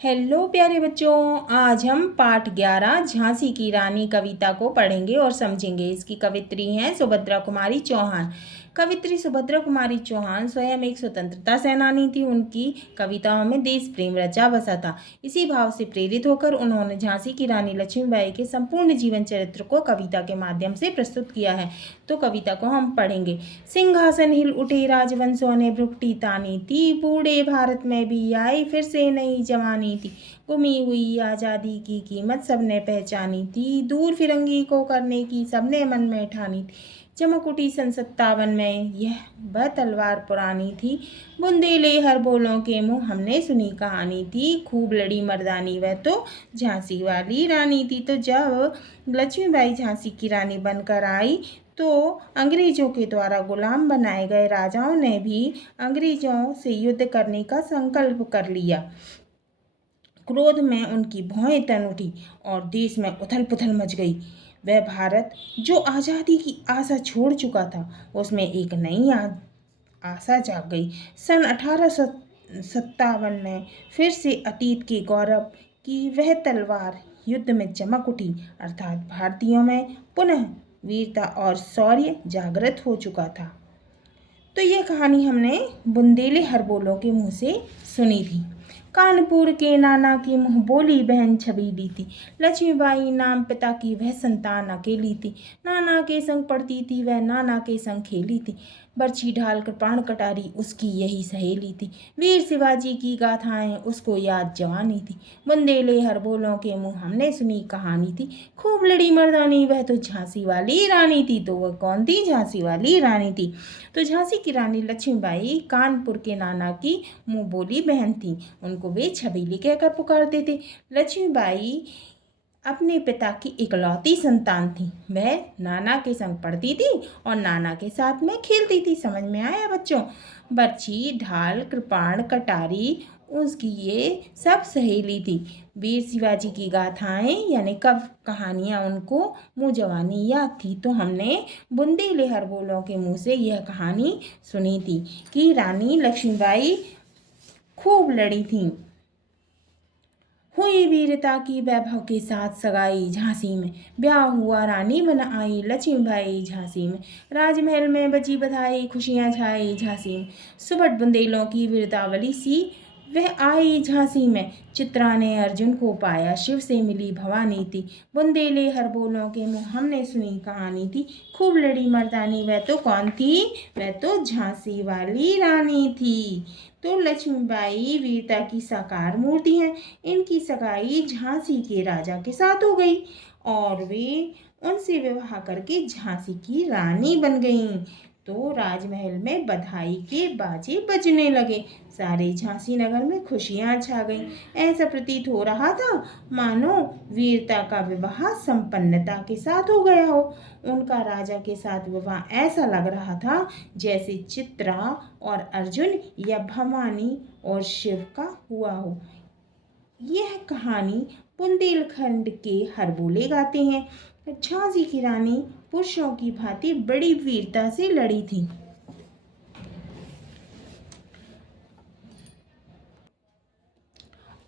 Hello प्यारे बच्चों, आज हम पाठ 11 झांसी की रानी कविता को पढ़ेंगे और समझेंगे। इसकी कवित्री हैं सुभद्रा कुमारी चौहान। कवित्री सुभद्रा कुमारी चौहान स्वयं एक स्वतंत्रता सेनानी थी। उनकी कविताओं में देश प्रेम रचा बसा था। इसी भाव से प्रेरित होकर उन्होंने झांसी की रानी लक्ष्मीबाई के संपूर्ण जीवन चरित्र को कविता के माध्यम से प्रस्तुत किया है। तो कविता को हम पढ़ेंगे। सिंहासन हिल उठे राजवंशों ने भ्रुकुटी तानी थी, बूढ़े भारत में भी आई फिर से नई जवानी थी। गुमी हुई आज़ादी की कीमत सबने पहचानी थी, दूर फिरंगी को करने की सबने मन में ठानी थी। चमक उठी सन 57 में यह वह तलवार पुरानी थी, बुंदेले हर बोलों के मुँह हमने सुनी कहानी थी। खूब लड़ी मर्दानी वह तो झांसी वाली रानी थी। तो जब लक्ष्मीबाई झांसी की रानी बनकर आई तो अंग्रेजों के द्वारा गुलाम बनाए गए राजाओं ने भी अंग्रेजों से युद्ध करने का संकल्प कर लिया। क्रोध में उनकी भौहें तन उठी और देश में उथल पुथल मच गई। वह भारत जो आज़ादी की आशा छोड़ चुका था, उसमें एक नई आशा जाग गई। सन 1857 में फिर से अतीत के गौरव की वह तलवार युद्ध में चमक उठी, अर्थात भारतीयों में पुनः वीरता और शौर्य जागृत हो चुका था। तो यह कहानी हमने बुंदेले हरबोलों के मुँह से सुनी थी। कानपुर के नाना की मुँह बोली बहन छबीली थी, लक्ष्मीबाई नाम पिता की वह संतान अकेली थी। नाना के संग पढ़ती थी वह, नाना के संग खेली थी, बर्छी ढाल कृपाण कटारी उसकी यही सहेली थी। वीर शिवाजी की गाथाएं उसको याद जवानी थी, बुंदेले हरबोलों के मुँह हमने सुनी कहानी थी। खूब लड़ी मर्दानी वह तो झांसी वाली रानी थी। तो वह कौन थी? झांसी वाली रानी थी। तो झांसी की रानी लक्ष्मीबाई कानपुर के नाना की मुँह बोली बहन थी। उनको वे छबीली कहकर पुकारते थे। लक्ष्मीबाई अपने पिता की इकलौती संतान थी। वह नाना के संग पढ़ती थी और नाना के साथ में खेलती थी। समझ में आया बच्चों? बर्छी ढाल कृपाण कटारी उसकी ये सब सहेली थी। वीर शिवाजी की गाथाएं यानी कहानियाँ उनको मुँह जवानी याद थी। तो हमने बुंदेले हरबोलों के मुँह से यह कहानी सुनी थी कि रानी लक्ष्मीबाई खूब लड़ी थी। हुई वीरता की वैभव के साथ सगाई झांसी में, ब्याह हुआ रानी बन आई लक्ष्मीबाई झांसी में। राजमहल में बजी बधाई खुशियाँ छाई झांसी में, सुबह बुंदेलों की वीरतावली सी वह आई झांसी में। चित्रा ने अर्जुन को पाया, शिव से मिली भवानी थी, बुंदेले हरबोलों के मुँह हमने सुनी कहानी थी। खूब लड़ी मर्दानी वह तो कौन थी? वह तो झांसी वाली रानी थी। तो लक्ष्मीबाई वीरता की साकार मूर्ति हैं। इनकी सगाई झांसी के राजा के साथ हो गई और वे उनसे विवाह करके झांसी की रानी बन गईं। तो राजमहल में बधाई के बाजे बजने लगे, सारे झांसी नगर में खुशियां छा गईं। ऐसा प्रतीत हो रहा था मानो वीरता का विवाह संपन्नता के साथ हो गया हो। उनका राजा के साथ विवाह ऐसा लग रहा था जैसे चित्रा और अर्जुन या भवानी और शिव का हुआ हो। यह कहानी बुंदेलखंड के हरबोले गाते हैं। झांसी की रानी पुरुषों की भांति बड़ी वीरता से लड़ी थी।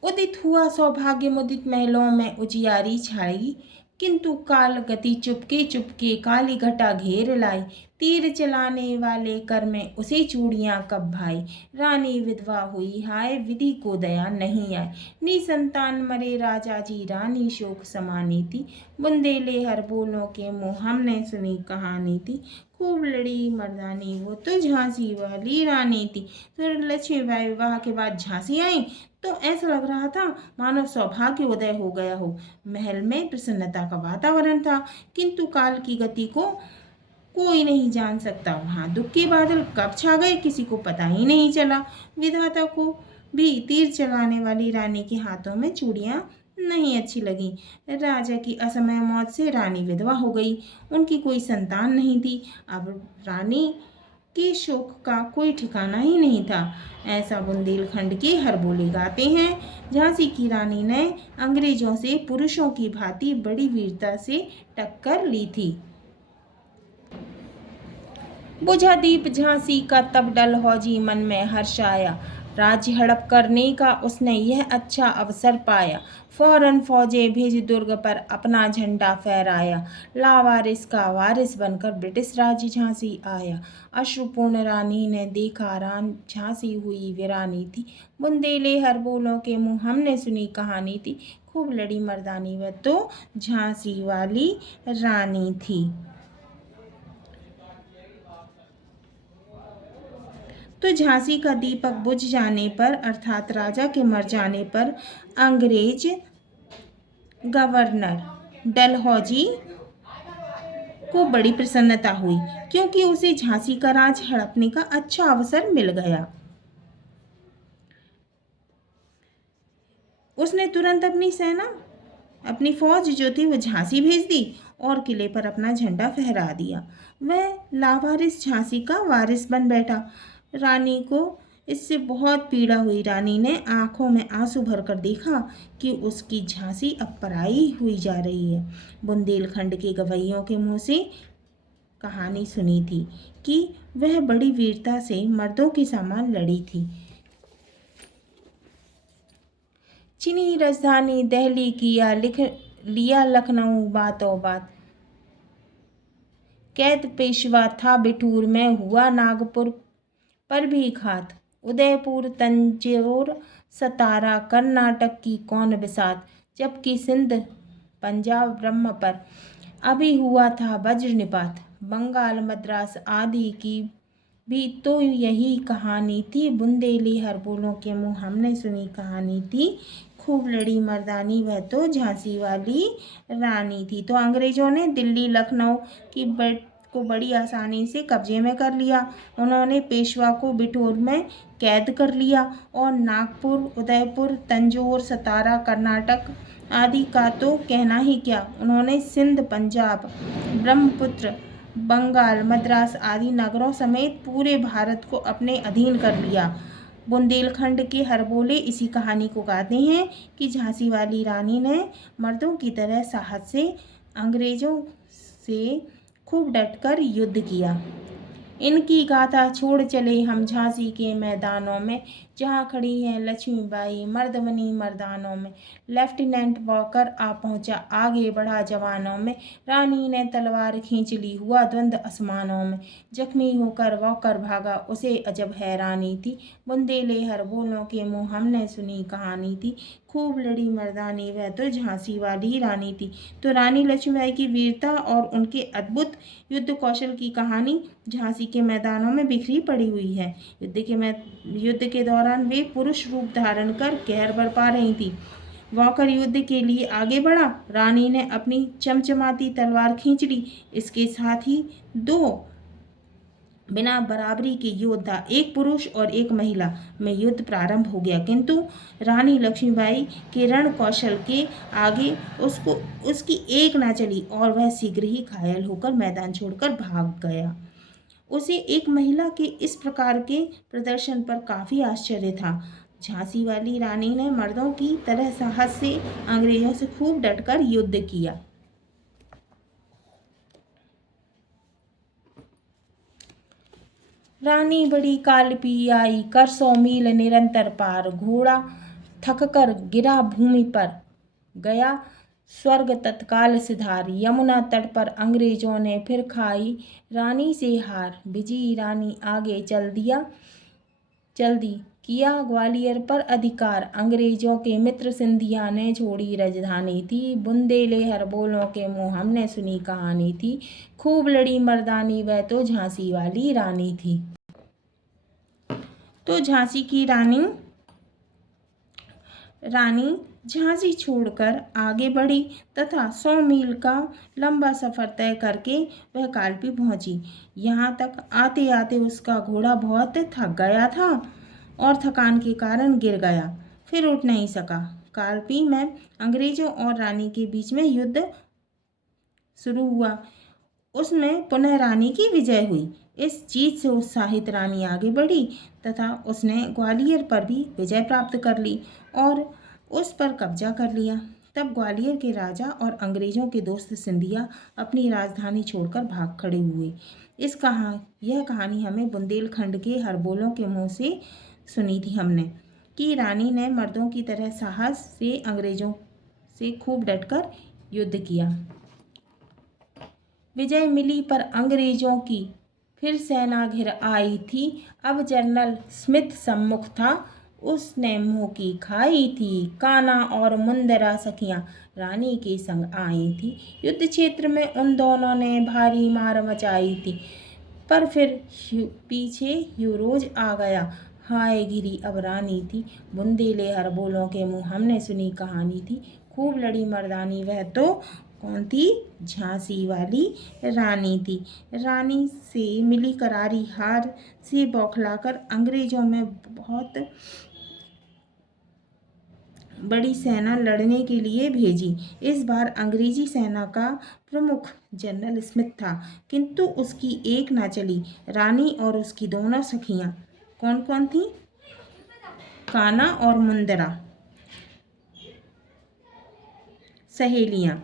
उदित हुआ सौभाग्य मुदित महलों में उजियारी छाई, किंतु काल गति चुपके चुपके काली घटा घेर लाई। तीर चलाने वाले कर में उसे चूड़ियाँ कब भाई, रानी विधवा हुई हाय विधि को दया नहीं आई। निसंतान मरे राजा जी रानी शोक समानी थी, बुंदेले हरबोलों के मुँह हमने सुनी कहानी थी। खूब लड़ी मर्दानी वो तो झांसी वाली रानी थी। तो लक्ष्मीबाई विवाह के बाद झांसी आई तो ऐसा लग रहा था मानो सौभाग्य उदय हो गया हो। महल में प्रसन्नता का वातावरण था, किंतु काल की गति को कोई नहीं जान सकता। वहाँ दुख के बादल कब छा गए किसी को पता ही नहीं चला। विधाता को भी तीर चलाने वाली रानी के हाथों में चूड़ियाँ नहीं अच्छी लगी। राजा की असमय मौत से रानी विधवा हो गई, उनकी कोई संतान नहीं थी। अब रानी के शोक का कोई ठिकाना ही नहीं था। ऐसा बुंदेलखंड के हरबोले गाते हैं। झांसी की रानी ने अंग्रेजों से पुरुषों की भांति बड़ी वीरता से टक्कर ली थी। बुझा दीप झांसी का तब डल हौजी मन में हर्ष आया, राज्य हड़प करने का उसने यह अच्छा अवसर पाया। फौरन फौजें भेज दुर्ग पर अपना झंडा फहराया। लावारिस का वारिस बनकर ब्रिटिश राज्य झांसी आया। अश्रुपूर्ण रानी ने देखा झांसी हुई वीरानी थी। बुंदेले हर बोलों के मुँह हमने सुनी कहानी थी। खूब लड़ी मर्दानी वह तो झांसी वाली रानी थी। तो झांसी का दीपक बुझ जाने पर अर्थात राजा के मर जाने पर अंग्रेज गवर्नर डलहौजी को बड़ी प्रसन्नता हुई, क्योंकि उसे झांसी का राज हड़पने का अच्छा अवसर मिल गया। उसने तुरंत अपनी फौज जो थी वो झांसी भेज दी और किले पर अपना झंडा फहरा दिया। वह लावारिस झांसी का वारिस बन बैठा। रानी को इससे बहुत पीड़ा हुई। रानी ने आंखों में आंसू भरकर देखा कि उसकी झांसी अब पराई हुई जा रही है। बुंदेलखंड के गवैयों के मुंह से कहानी सुनी थी कि वह बड़ी वीरता से मर्दों के समान लड़ी थी। चीनी राजधानी दिल्ली लिया लखनऊ बातों बात। कैद पेशवा था बिठूर में, हुआ नागपुर पर भी घात। उदयपुर तंजौर सतारा कर्नाटक की कौन बिसात, जबकि सिंध पंजाब ब्रह्म पर अभी हुआ था वज्र निपात। बंगाल मद्रास आदि की भी तो यही कहानी थी। बुंदेली हर बोलों के मुँह हमने सुनी कहानी थी। खूब लड़ी मर्दानी वह तो झांसी वाली रानी थी। तो अंग्रेजों ने दिल्ली लखनऊ की को बड़ी आसानी से कब्जे में कर लिया। उन्होंने पेशवा को बिठूर में कैद कर लिया और नागपुर, उदयपुर, तंजौर, सतारा, कर्नाटक आदि का तो कहना ही क्या, उन्होंने सिंध, पंजाब, ब्रह्मपुत्र, बंगाल, मद्रास आदि नगरों समेत पूरे भारत को अपने अधीन कर लिया। बुंदेलखंड के हरबोले इसी कहानी को गाते हैं कि झांसी वाली रानी ने मर्दों की तरह साहस से अंग्रेजों से खूब डटकर युद्ध किया। इनकी गाथा छोड़ चले हम झांसी के मैदानों में, जहाँ खड़ी हैं लक्ष्मीबाई मर्द बनी मर्दानों में। लेफ्टिनेंट वॉकर आ पहुँचा आगे बढ़ा जवानों में, रानी ने तलवार खींच ली हुआ द्वंद्व आसमानों में। जख्मी होकर वॉकर भागा उसे अजब हैरानी थी। बुंदेले हर बोलों के मुँह हमने सुनी कहानी थी। खूब लड़ी मर्दानी वह तो झांसी वाली रानी थी। तो रानी लक्ष्मीबाई की वीरता और उनके अद्भुत युद्ध कौशल की कहानी झांसी के मैदानों में बिखरी पड़ी हुई है। युद्ध के दौरान वे पुरुष रूप धारण कर कहर बरपा रही थी। वॉकर युद्ध के लिए आगे बढ़ा। रानी ने अपनी चमचमाती तलवार खींच ली। इसके साथ ही दो बिना बराबरी के योद्धा, एक पुरुष और एक महिला, में युद्ध प्रारंभ हो गया, किंतु रानी लक्ष्मीबाई के रण कौशल के आगे उसकी एक ना चली और वह शीघ्र ही घायल होकर मैदान छोड़कर भाग गया। उसे एक महिला के इस प्रकार के प्रदर्शन पर काफ़ी आश्चर्य था। झांसी वाली रानी ने मर्दों की तरह साहस से अंग्रेजों से खूब डटकर युद्ध किया। रानी बड़ी कालपी आई कर 100 मील निरंतर पार, घोड़ा थक कर गिरा भूमि पर, गया स्वर्ग तत्काल सिधार। यमुना तट पर अंग्रेजों ने फिर खाई रानी से हार, विजयी रानी आगे चल दी किया ग्वालियर पर अधिकार। अंग्रेजों के मित्र सिंधिया ने छोड़ी राजधानी थी। बुंदेले हर बोलों के मुँह हमने सुनी कहानी थी। खूब लड़ी मर्दानी वह तो झांसी वाली रानी थी। तो झांसी की रानी झांसी छोड़कर आगे बढ़ी तथा 100 मील का लंबा सफ़र तय करके वह कालपी पहुंची। यहाँ तक आते आते उसका घोड़ा बहुत थक गया था और थकान के कारण गिर गया, फिर उठ नहीं सका। कालपी में अंग्रेजों और रानी के बीच में युद्ध शुरू हुआ। उसमें पुनः रानी की विजय हुई। इस जीत से उत्साहित रानी आगे बढ़ी तथा उसने ग्वालियर पर भी विजय प्राप्त कर ली और उस पर कब्जा कर लिया। तब ग्वालियर के राजा और अंग्रेजों के दोस्त सिंधिया अपनी राजधानी छोड़कर भाग खड़े हुए। यह कहानी हमें बुंदेलखंड के हरबोलों के मुँह से सुनी थी हमने कि रानी ने मर्दों की तरह साहस से अंग्रेजों से खूब डटकर युद्ध किया। विजय मिली पर अंग्रेजों की फिर सेना घिर आई थी। अब जनरल स्मिथ सम्मुख था, उसने मुंह की खाई थी। कान्हा और मुंदरा सखियां रानी के संग आई थी। युद्ध क्षेत्र में उन दोनों ने भारी मार मचाई थी, पर फिर पीछे यूरोज आ गया। हाय गिरी अब रानी थी, बुंदेले हर बोलों के मुँह हमने सुनी कहानी थी। खूब लड़ी मर्दानी वह तो कौन थी? झांसी वाली रानी थी। रानी से मिली करारी हार से बौखलाकर अंग्रेजों में बहुत बड़ी सेना लड़ने के लिए भेजी। इस बार अंग्रेजी सेना का प्रमुख जनरल स्मिथ था, किंतु उसकी एक ना चली। रानी और उसकी दोनों सखियां, कौन कौन थी? कान्हा और मुंदरा, सहेलियां,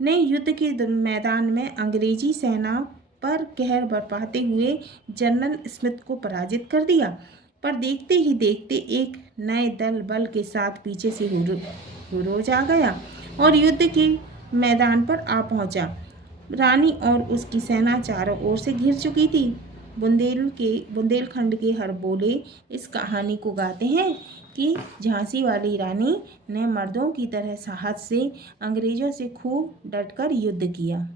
ने युद्ध के मैदान में अंग्रेजी सेना पर कहर बरपाते हुए जनरल स्मिथ को पराजित कर दिया। पर देखते ही देखते एक नए दल बल के साथ पीछे से यूरोज आ गया और युद्ध के मैदान पर आ पहुंचा। रानी और उसकी सेना चारों ओर से घिर चुकी थी। बुंदेलखंड के हर बोले इस कहानी को गाते हैं कि झांसी वाली रानी ने मर्दों की तरह साहस से अंग्रेजों से खूब डटकर युद्ध किया।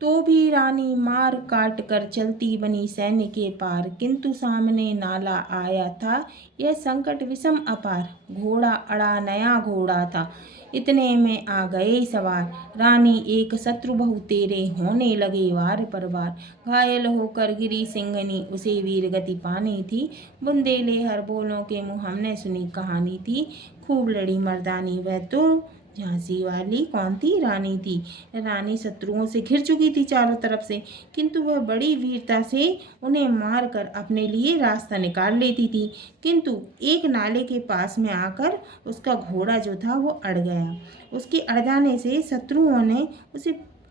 तो भी रानी मार काट कर चलती बनी सैन्य के पार, किंतु सामने नाला आया था यह संकट विषम अपार। घोड़ा अड़ा नया घोड़ा था, इतने में आ गए सवार। रानी एक शत्रु बहु तेरे, होने लगे वार पर वार। घायल होकर गिरी सिंघनी, उसे वीर गति पानी थी। बुंदेले हर बोलों के मुँह हमने सुनी कहानी थी। खूब लड़ी मर्दानी वह तो झांसी वाली कौन थी? रानी थी। रानी शत्रुओं से घिर चुकी थी चारों तरफ से, किंतु वह बड़ी वीरता से उन्हें मारकर अपने लिए रास्ता निकाल लेती थी। किंतु एक नाले के पास में आकर उसका घोड़ा जो था वो अड़ गया। उसके अड़ जाने से शत्रुओं ने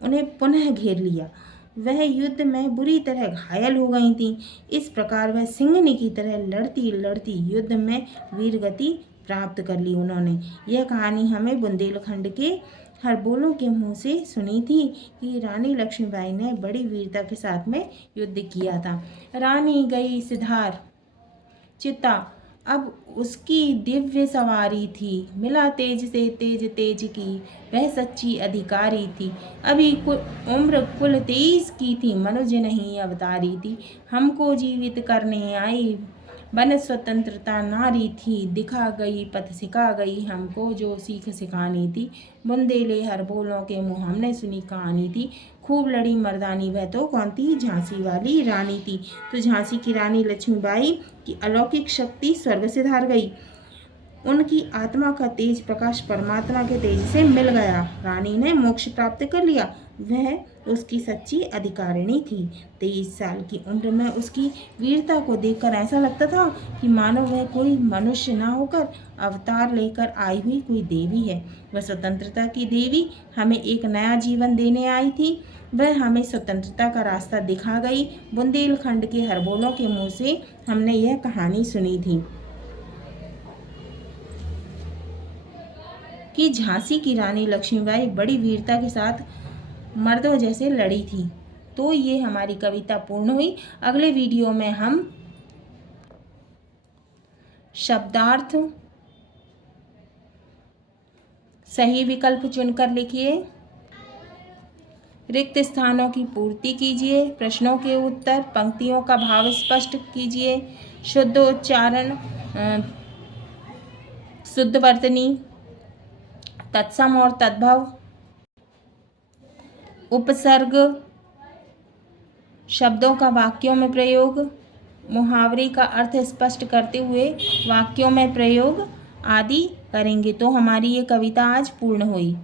उन्हें पुनः घेर लिया। वह युद्ध में बुरी तरह घायल हो गई थीं। इस प्रकार वह सिंहनी की तरह लड़ती लड़ती युद्ध में वीरगति प्राप्त कर ली उन्होंने। यह कहानी हमें बुंदेलखंड के हर बोलों के मुंह से सुनी थी कि रानी लक्ष्मीबाई ने बड़ी वीरता के साथ में युद्ध किया था। रानी गई सिधार चिता, अब उसकी दिव्य सवारी थी। मिला तेज से तेज की, वह सच्ची अधिकारी थी। अभी उम्र कुल 23 की थी, मनुज नहीं अवतारी थी। हमको जीवित करने आई, बन स्वतंत्रता नारी थी। दिखा गई पथ सिखा गई, हमको जो सीख सिखानी थी। बुंदेले हर बोलों के मुँह हमने सुनी कहानी थी। खूब लड़ी मर्दानी वह तो कौन थी? झांसी वाली रानी थी। तो झांसी की रानी लक्ष्मीबाई की अलौकिक शक्ति स्वर्ग से धार गई। उनकी आत्मा का तेज प्रकाश परमात्मा के तेज से मिल गया। रानी ने मोक्ष प्राप्त कर लिया। वह उसकी सच्ची अधिकारिणी थी। 23 साल की उम्र में उसकी वीरता को देखकर ऐसा लगता था कि मानो वह कोई मनुष्य ना होकर अवतार लेकर आई हुई कोई देवी है। वह स्वतंत्रता की देवी हमें एक नया जीवन देने आई थी। वह हमें स्वतंत्रता का रास्ता दिखा गई। बुंदेलखंड के हर बोलों के मुँह से हमने यह कहानी सुनी थी कि झांसी की रानी लक्ष्मीबाई बड़ी वीरता के साथ मर्दों जैसे लड़ी थी। तो ये हमारी कविता पूर्ण हुई। अगले वीडियो में हम शब्दार्थ सही विकल्प चुनकर लिखिए, रिक्त स्थानों की पूर्ति कीजिए, प्रश्नों के उत्तर, पंक्तियों का भाव स्पष्ट कीजिए, शुद्ध उच्चारण, शुद्ध वर्तनी, तत्सम और तद्भव, उपसर्ग, शब्दों का वाक्यों में प्रयोग, मुहावरे का अर्थ स्पष्ट करते हुए वाक्यों में प्रयोग आदि करेंगे। तो हमारी ये कविता आज पूर्ण हुई।